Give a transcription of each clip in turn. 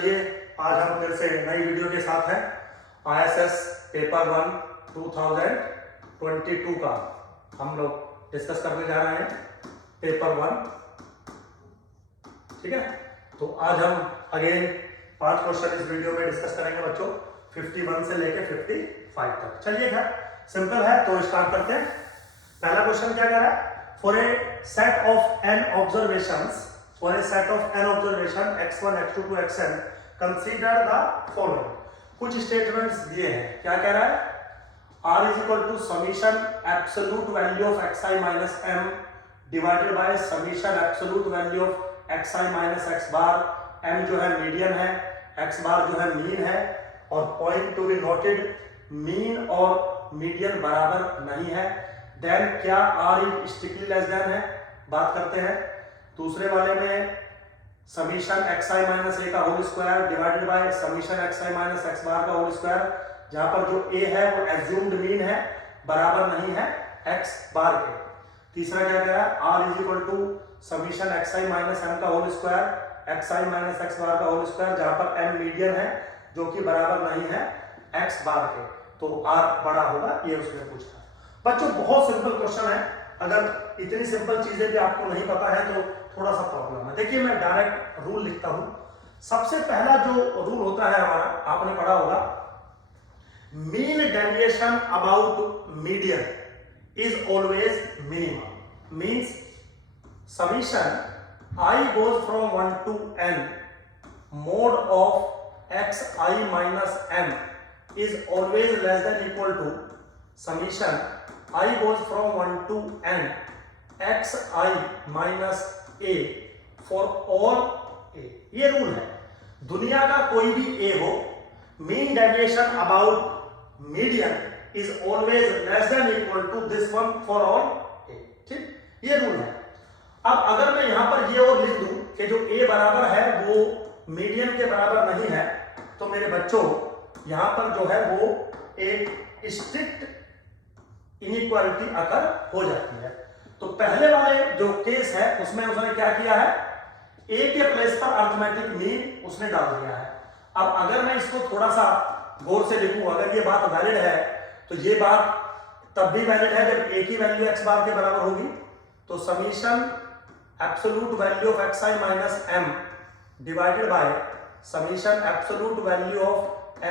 चलिए आज हम फिर से नई वीडियो के साथ हैं। ISS पेपर 1 2022 का हम लोग डिस्कस करने जा रहे हैं, पेपर 1। ठीक है, तो आज हम अगेन 5 क्वेश्चन इस वीडियो में डिस्कस करेंगे बच्चों, 51 से लेके 55 तक। चलिए क्या सिंपल है, तो स्टार्ट करते हैं। पहला क्वेश्चन क्या कह रहा है, for a set of n observations, for a set of n observation x1 x2 to xn consider the following। कुछ स्टेटमेंट्स दिए हैं, क्या कह रहा है, r is equal to summation absolute value of xi minus m divided by summation absolute value of xi minus x bar। m जो है median है, x बार जो है मीन है, और point to be noted, mean और मीडियन बराबर नहीं है। देन क्या r is strictly less then है, बात करते हैं। दूसरे वाले में समीशन xi माइनस ए का whole square divided by summation xi minus x bar का होल स्क्वायर, जहां पर जो a है वो एज्यूम्ड मीन है, बराबर नहीं है x बार के। तीसरा क्या कह रहा है, r is equal to summation xi minus m का whole square xi minus x bar का होल स्क्वायर, जहां पर m मीडियन है जो कि बराबर नहीं है x बार के, तो r बड़ा होगा, ये उसने पूछा। बच्चों बहुत सिंपल क्वेश्चन है, अगर इतनी सिंपल चीजें भी आपको नहीं पता है तो थोड़ा सा प्रॉब्लम है। देखिए मैं डायरेक्ट रूल लिखता हूं। सबसे पहला जो रूल होता है हमारा, आपने पढ़ा होगा, mean deviation about median is always minimum. Means summation i goes from 1 to n mod of xi minus m is always less than equal to summation I goes from 1 to n xi minus a for all a। ये rule है, दुनिया का कोई भी a हो, mean deviation about median is always less than equal to this one for all a। ठीक, ये rule है। अब अगर मैं यहां पर ये और लिख दूं कि जो a बराबर है वो मीडियन के बराबर नहीं है, तो मेरे बच्चों यहां पर जो है वो एक स्ट्रिक्ट इनइक्वालिटी अकर हो जाती है। तो पहले वाले जो केस है उसमें उसने क्या किया है, ए के प्लेस पर अर्थमेटिक मीन उसने डाल दिया है। अब अगर मैं इसको थोड़ा सा गौर से लिखूं, अगर ये बात वैलिड है तो ये बात तब भी वैलिड है जब ए की वैल्यू एक्स बार के बराबर होगी। तो summation absolute value of xi minus m divided by summation absolute value of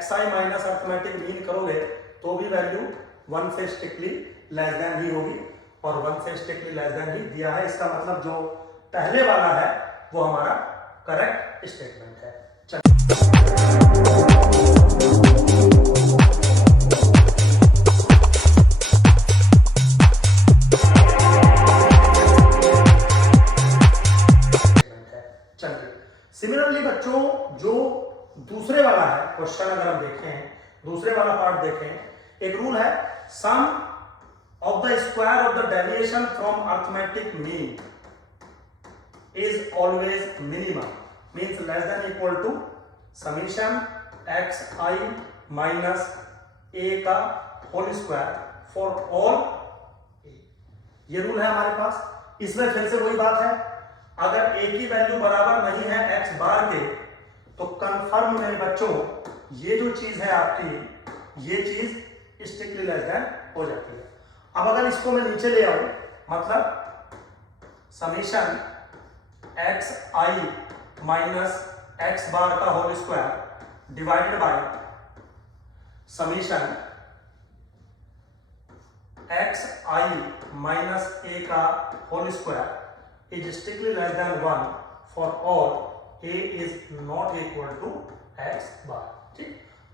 xi minus arithmetic mean करोगे तो भी वैल्यू 1 से स्ट्रिक्टली लेस देन ही होगी, और 1 से स्ट्रिक्टली लेस देन ही दिया है। इसका मतलब जो पहले वाला है वो हमारा करेक्ट स्टेटमेंट है। चलिए सिमिलरली बच्चों, जो दूसरे वाला है क्वेश्चन, अगर हम देखें दूसरे वाला पार्ट देखें, एक रूल है, sum of the square of the deviation from arithmetic mean is always minimum, means less than equal to summation xi minus a का whole square for all a। ये रूल है हमारे पास। इसमें फिर से वही बात है, अगर a की वैल्यू बराबर नहीं है x बार के, तो कंफर्म मेरे बच्चों ये जो चीज है आपकी, ये चीज स्ट्रिक्टली लेस देन हो जाती है। अब अगर इसको मैं नीचे ले आऊं, मतलब summation xi minus x bar का whole square divided by summation xi minus a का whole square is strictly less than 1 for all a is not equal to x bar. ठीक,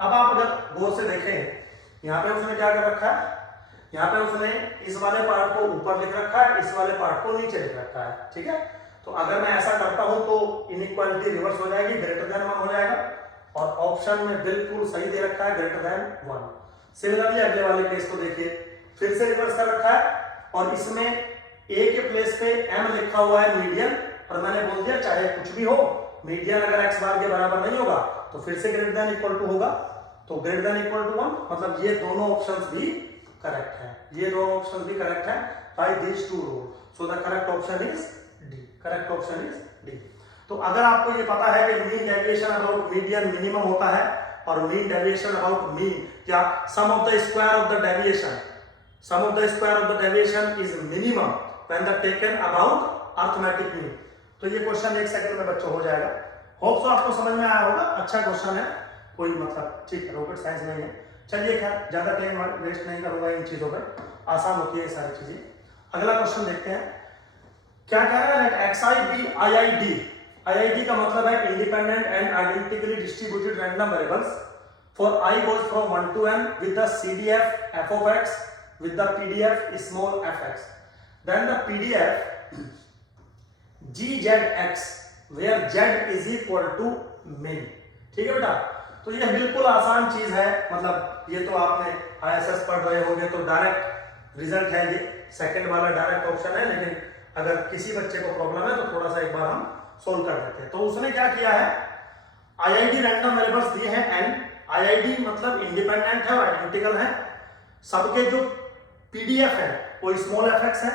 अब आप अगर गौर से देखें, यहां पे उसने क्या कर रखा है, यहां पे उसने इस वाले पार्ट को ऊपर लिख रखा है, इस वाले पार्ट को नीचे लिख रखा है। ठीक है, तो अगर मैं ऐसा करता हूं तो इनइक्वालिटी रिवर्स हो जाएगी, ग्रेटर देन 1 हो जाएगा, और ऑप्शन में बिल्कुल सही दे रखा है ग्रेटर देन 1। सिमिलरली अगले वाले केस को देखिए, फिर से रिवर्स कर रखा है, और इसमें a के प्लेस पे m लिखा हुआ है मीडियन, और मैंने बोल दिया चाहे कुछ भी हो, मीडियन अगर x बार के बराबर नहीं होगा तो फिर से ग्रेटर देन इक्वल टू होगा, तो ग्रेटर देन इक्वल टू 1, मतलब ये दोनों ऑप्शंस भी करेक्ट है, ये दोनों ऑप्शंस भी करेक्ट है by this two rule. So the correct option is D, correct option is D. तो अगर आपको ये पता है कि mean deviation about median minimum होता है और मीन डेविएशन अबाउट मीन या sum of the square of the deviation, sum of the square of the deviation is minimum when the taken about arithmetic mean. तो ये question 1 second में बच्चों हो जाएगा। होप सो आपको समझ में आया होगा। अच्छा क्वेश्चन है, कोई मतलब ठीक है, रॉकेट साइंस नहीं है। चलिए खैर ज्यादा टाइम वेस्ट नहीं करूंगा इन चीजों पर, आसान होती है ये सारी चीजें। अगला क्वेश्चन देखते हैं क्या कह रहा है। Let xi be IID। IID का मतलब है independent and identically distributed random variables for i goes from 1 to n with the CDF f of x with the PDF small fx, then the PDF gzx where z is equal to min। ठीक है बेटा, तो ये बिल्कुल आसान चीज है, मतलब ये तो आपने ISS पढ़ रहे होंगे तो डायरेक्ट रिजल्ट है, ये सेकंड वाला डायरेक्ट ऑप्शन है। लेकिन अगर किसी बच्चे को प्रॉब्लम है तो थोड़ा सा एक बार हम सोल्व कर देते हैं। तो उसने क्या किया है, IID रैंडम वेरिएबल्स दिए हैं n। IID मतलब इंडिपेंडेंट है और आइडेंटिकल है। सबके जो PDF है वो स्मॉल fx है,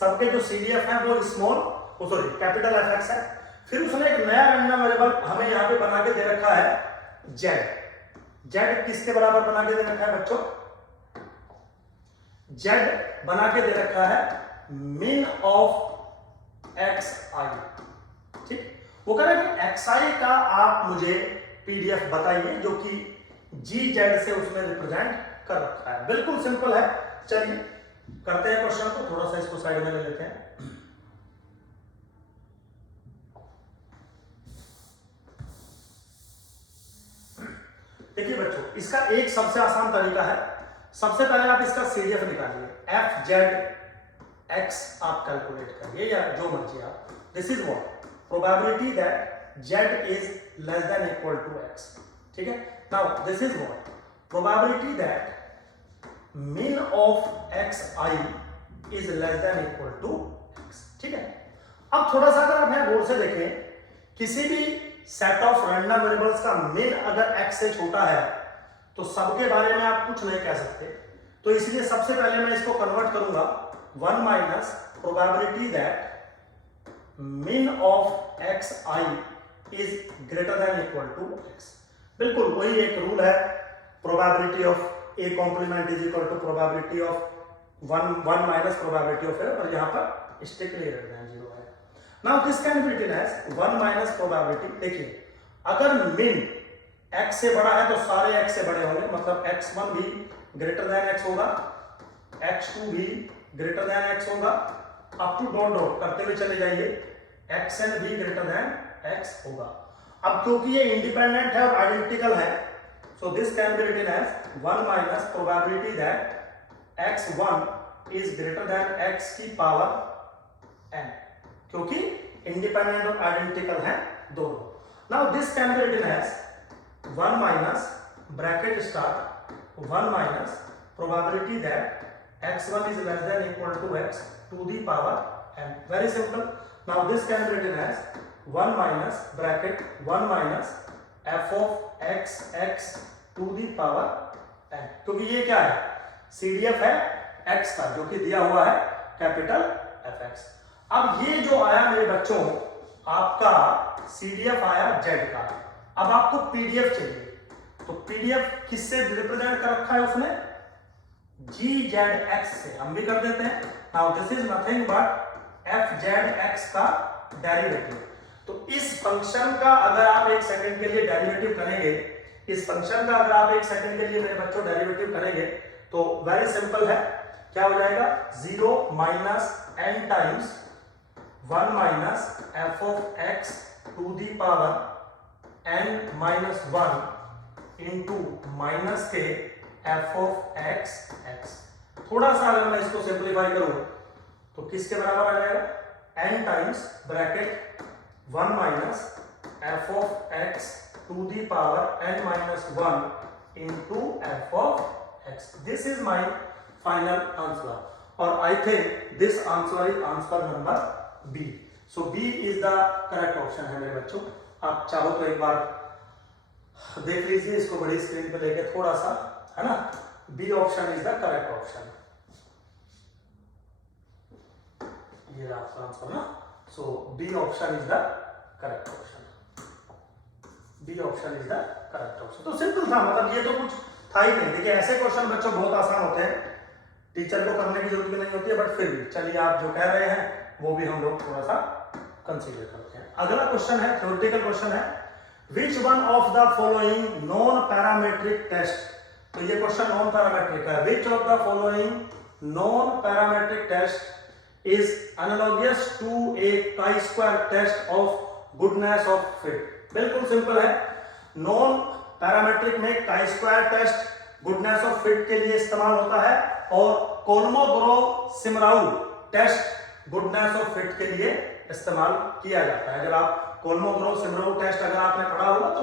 सबके जो CDF है वो कैपिटल fx है। फिर उसने एक नया रैंडम वेरिएबल हमें यहाँ पे बना के दे रखा है z। z किसके बराबर बना के दे रखा है बच्चों, z बना के दे रखा है min ऑफ xi। ठीक, वो कह रहा है कि xi का आप मुझे PDF बताइए जो कि gz से उसमें रिप्रेजेंट कर रखा है। बिल्कुल सिंपल है। चलिए करते हैं क्वेश्चन को, थोड़ा सा इसको साइड में ले लेते हैं। देखिए बच्चों, इसका एक सबसे आसान तरीका है। सबसे पहले आप इसका CDF निकालिए, fz x आप कैलकुलेट करिए या जो मर्जी आप। This is what probability that z is less than equal to x। ठीक है, now this is what probability that min of xi is less than equal to x। ठीक है, अब थोड़ा सा अगर आप यहां गौर से देखें, किसी भी सेट ऑफ रैंडम वेरिएबल्स का min अगर x से छोटा है तो सबके बारे में आप कुछ नहीं कह सकते। तो इसलिए सबसे पहले मैं इसको कन्वर्ट करूंगा 1 minus probability that min of xi is greater than equal to x। बिल्कुल वही एक रूल है, probability of a complement is equal to probability of 1 minus probability of a, और यहां पर स्ट्रिक्टली ग्रेटर देन 0 है। Now this can be written as 1 minus probability. देखिए अगर min x से बड़ा है तो सारे x से बड़े होंगे, मतलब x1 भी ग्रेटर देन x होगा, x2 भी ग्रेटर देन x होगा, अप टू डॉट डॉट करते हुए चले जाइए, xn भी ग्रेटर देन x होगा। अब क्योंकि ये इंडिपेंडेंट है और आइडेंटिकल है, so this can be written as 1 minus probability that x1 is greater than x की पावर n, क्योंकि इंडिपेंडेंट और आइडेंटिकल है दोनों। Now this can be written as 1 minus bracket start 1 minus probability that x1 is less than equal to x to the power n। Very simple. Now this can be written as 1 minus bracket 1 minus f of x to the power n, क्योंकि ये क्या है, CDF है x का जो कि दिया हुआ है कैपिटल fx। अब ये जो आया मेरे बच्चों आपका CDF आया z का, अब आपको PDF चाहिए, तो PDF किससे रिप्रेजेंट कर रखा है उसने, gzx से। हम भी कर देते हैं। Now this is nothing but fzx का डेरिवेटिव। तो इस फंक्शन का अगर आप 1 सेकंड के लिए डेरिवेटिव करेंगे, इस फंक्शन का अगर आप 1 सेकंड के लिए मेरे बच्चों डेरिवेटिव करेंगे तो वेरी सिंपल है, क्या हो जाएगा 0 minus n times 1 minus f of x to the power n minus 1 into minus के f ऑफ x x। थोड़ा सा अगर मैं इसको सिंप्लीफाई करूं तो किसके बराबर आ जाएगा, n times bracket 1 minus f of x to the power n minus 1 into f of x। This is my final answer और I think this answer is answer number B। So B is the correct option है मेरे बच्चों। आप चाहो तो एक बार देख लीजिए इसको बड़ी स्क्रीन पे लेके थोड़ा सा, है ना। B option is the correct option, ये आपका आंसर ना। So B option is the correct option, B option is the correct option. तो सिंपल था, मतलब ये तो कुछ था ही नहीं। देखिए ऐसे क्वेश्चन बच्चों बहुत आसान होते हैं, टीचर को करने की जरूरत भी नहीं होती है, बट फिर भी चलिए आप जो कह रहे हैं वो भी हम लोग थोड़ा सा कंसीडर करते हैं। अगला क्वेश्चन है, थ्योरेटिकल क्वेश्चन है, which one of the following non parametric test. तो ये क्वेश्चन नॉन पैरामेट्रिक है। Which of the following non parametric test is analogous to a chi square test of goodness of fit. बिल्कुल simple है, non parametric में chi square test goodness of fit के लिए इस्तेमाल होता है और Kolmogorov Smirnov test goodness of fit के लिए इस्तेमाल किया जाता है। जब आप कोल्मोग्रोव-सिमराउ टेस्ट अगर आपने पढ़ा होगा तो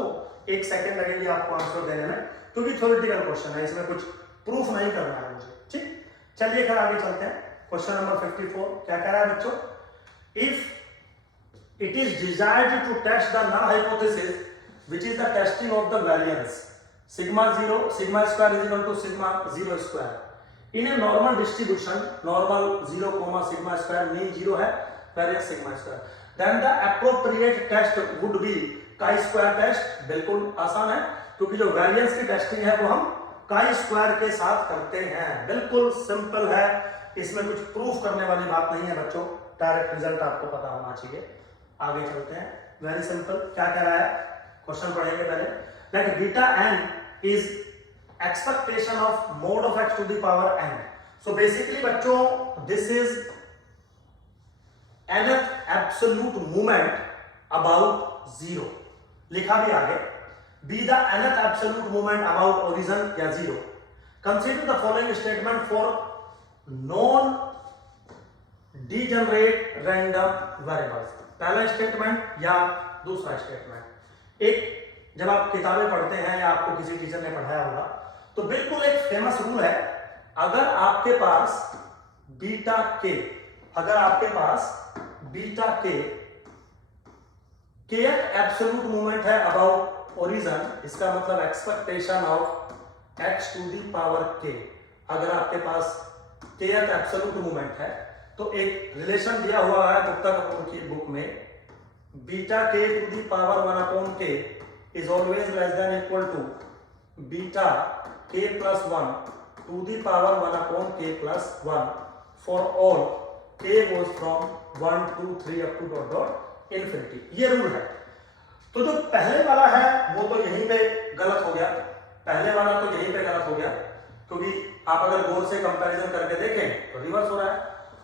1 सेकंड लगेगी आपको आंसर देने में, क्योंकि थ्योरेटिकल क्वेश्चन है, इसमें कुछ प्रूफ नहीं करना है मुझे। ठीक, चलिए फिर आगे चलते हैं। क्वेश्चन नंबर 54 क्या कह रहा है बच्चों, if it is desired to test the null hypothesis which is the testing of the variance sigma 0 sigma square is equal to sigma 0 square in a normal distribution, normal 0 sigma square mean 0 है, variance sigma square, then the appropriate test would be chi-square test। बिल्कुल आसान है, क्योंकि जो variance की testing है वो हम chi-square के साथ करते हैं। बिल्कुल सिंपल है, इसमें कुछ प्रूफ करने वाली बात नहीं है बच्चों, डायरेक्ट रिजल्ट आपको पता होना चाहिए। आगे चलते हैं, वेरी सिंपल, क्या कह रहा है क्वेश्चन पढ़ेंगे पहले। That beta N is expectation of mod of x to the power N. So basically बच्चों this is nth absolute movement about zero, लिखा भी आगे, be the nth absolute movement about origin या zero. Consider the following statement for non degenerate random variables. पहला statement या दूसरा statement. एक जब आप किताबें पढ़ते हैं या आपको किसी टीचर ने पढ़ाया होगा तो बिल्कुल एक फेमस रूल है, अगर आपके पास बीटा के, अगर आपके पास बीटा के एब्सोल्यूट मूवमेंट है अबाउट ओरिजिन, इसका मतलब expectation of x to the power k, अगर आपके पास के एब्सोल्यूट मूवमेंट है तो एक रिलेशन दिया हुआ है गुप्ता कपूर की बुक में, beta k to the power 1 upon k is always less than equal to beta k plus 1 to the power 1 upon k plus 1 for all k goes from 1 2 3 up to dot dot infinity. ये rule है। तो जो पहले वाला है वो तो यहीं पे गलत हो गया, पहले वाला तो यहीं पे गलत हो गया, क्योंकि आप अगर गौर से कंपैरिजन करके देखें तो रिवर्स हो रहा है।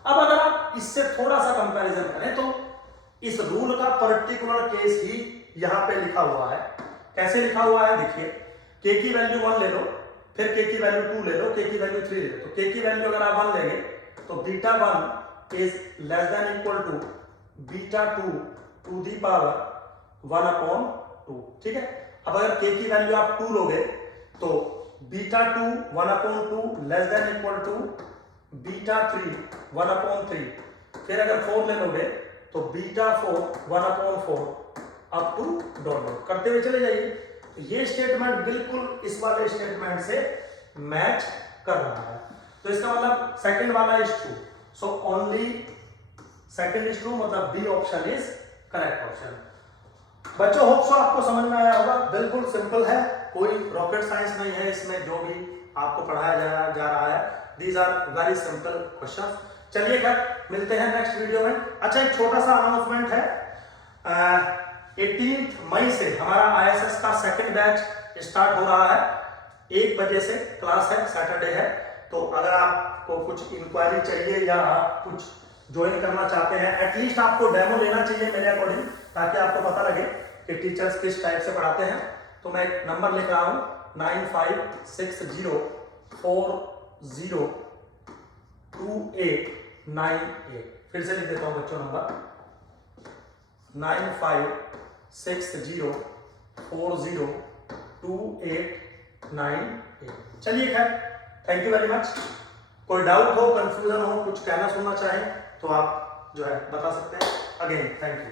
अब अगर आप इससे थोड़ा सा कंपैरिजन करें तो इस रूल का पर्टिकुलर केस ही यहां पे लिखा हुआ है। कैसे लिखा हुआ है देखिए, के की वैल्यू 1 ले लो, फिर के की वैल्यू 2 ले लो, के की वैल्यू 3 ले लो। तो के की वैल्यू अगर आप 1 लेंगे तो beta 1 is less than equal to beta 2 to the power 1 upon 2। ठीक है, अब अगर के की वैल्यू आप 2 लोगे तो beta 2 1 upon 2 less than equal to beta 3 1 upon 3। फिर अगर 4 ले लोगे तो beta 4 1 upon 4 up to dot dot करते हुए चले जाइए। तो ये स्टेटमेंट बिल्कुल इस वाले स्टेटमेंट से मैच कर रहा है, तो इसका मतलब सेकंड वाला is true. So only second is true, मतलब B option is correct option. बच्चों होप सो आपको समझ में आया होगा, बिल्कुल सिंपल है, कोई रॉकेट साइंस नहीं है इसमें, जो भी आपको पढ़ाया जा रहा है, these are very simple question. चलिए खैर मिलते हैं नेक्स्ट वीडियो में। अच्छा एक छोटा सा अनाउंसमेंट है, 18 मई से हमारा ISS का सेकंड बैच स्टार्ट हो रहा है। 1 बजे से क्लास है, सैटरडे है। तो अगर आपको कुछ इंक्वायरी चाहिए या आप कुछ ज्वाइन करना चाहते हैं, एटलीस्ट आपको डेमो लेना चाहिए मेरे अकॉर्डिंग, ताकि आपको पता लगे कि टीचर्स किस टाइप से पढ़ाते हैं। तो मैं एक नंबर लिख रहा हूं 9560402898। फिर से लिख देता हूं बच्चों नंबर 9560402898। चलिए खैर, थैंक यू वेरी मच। कोई डाउट हो, कंफ्यूजन हो, कुछ कहना सुनना चाहें तो आप जो है बता सकते हैं। Again thank you.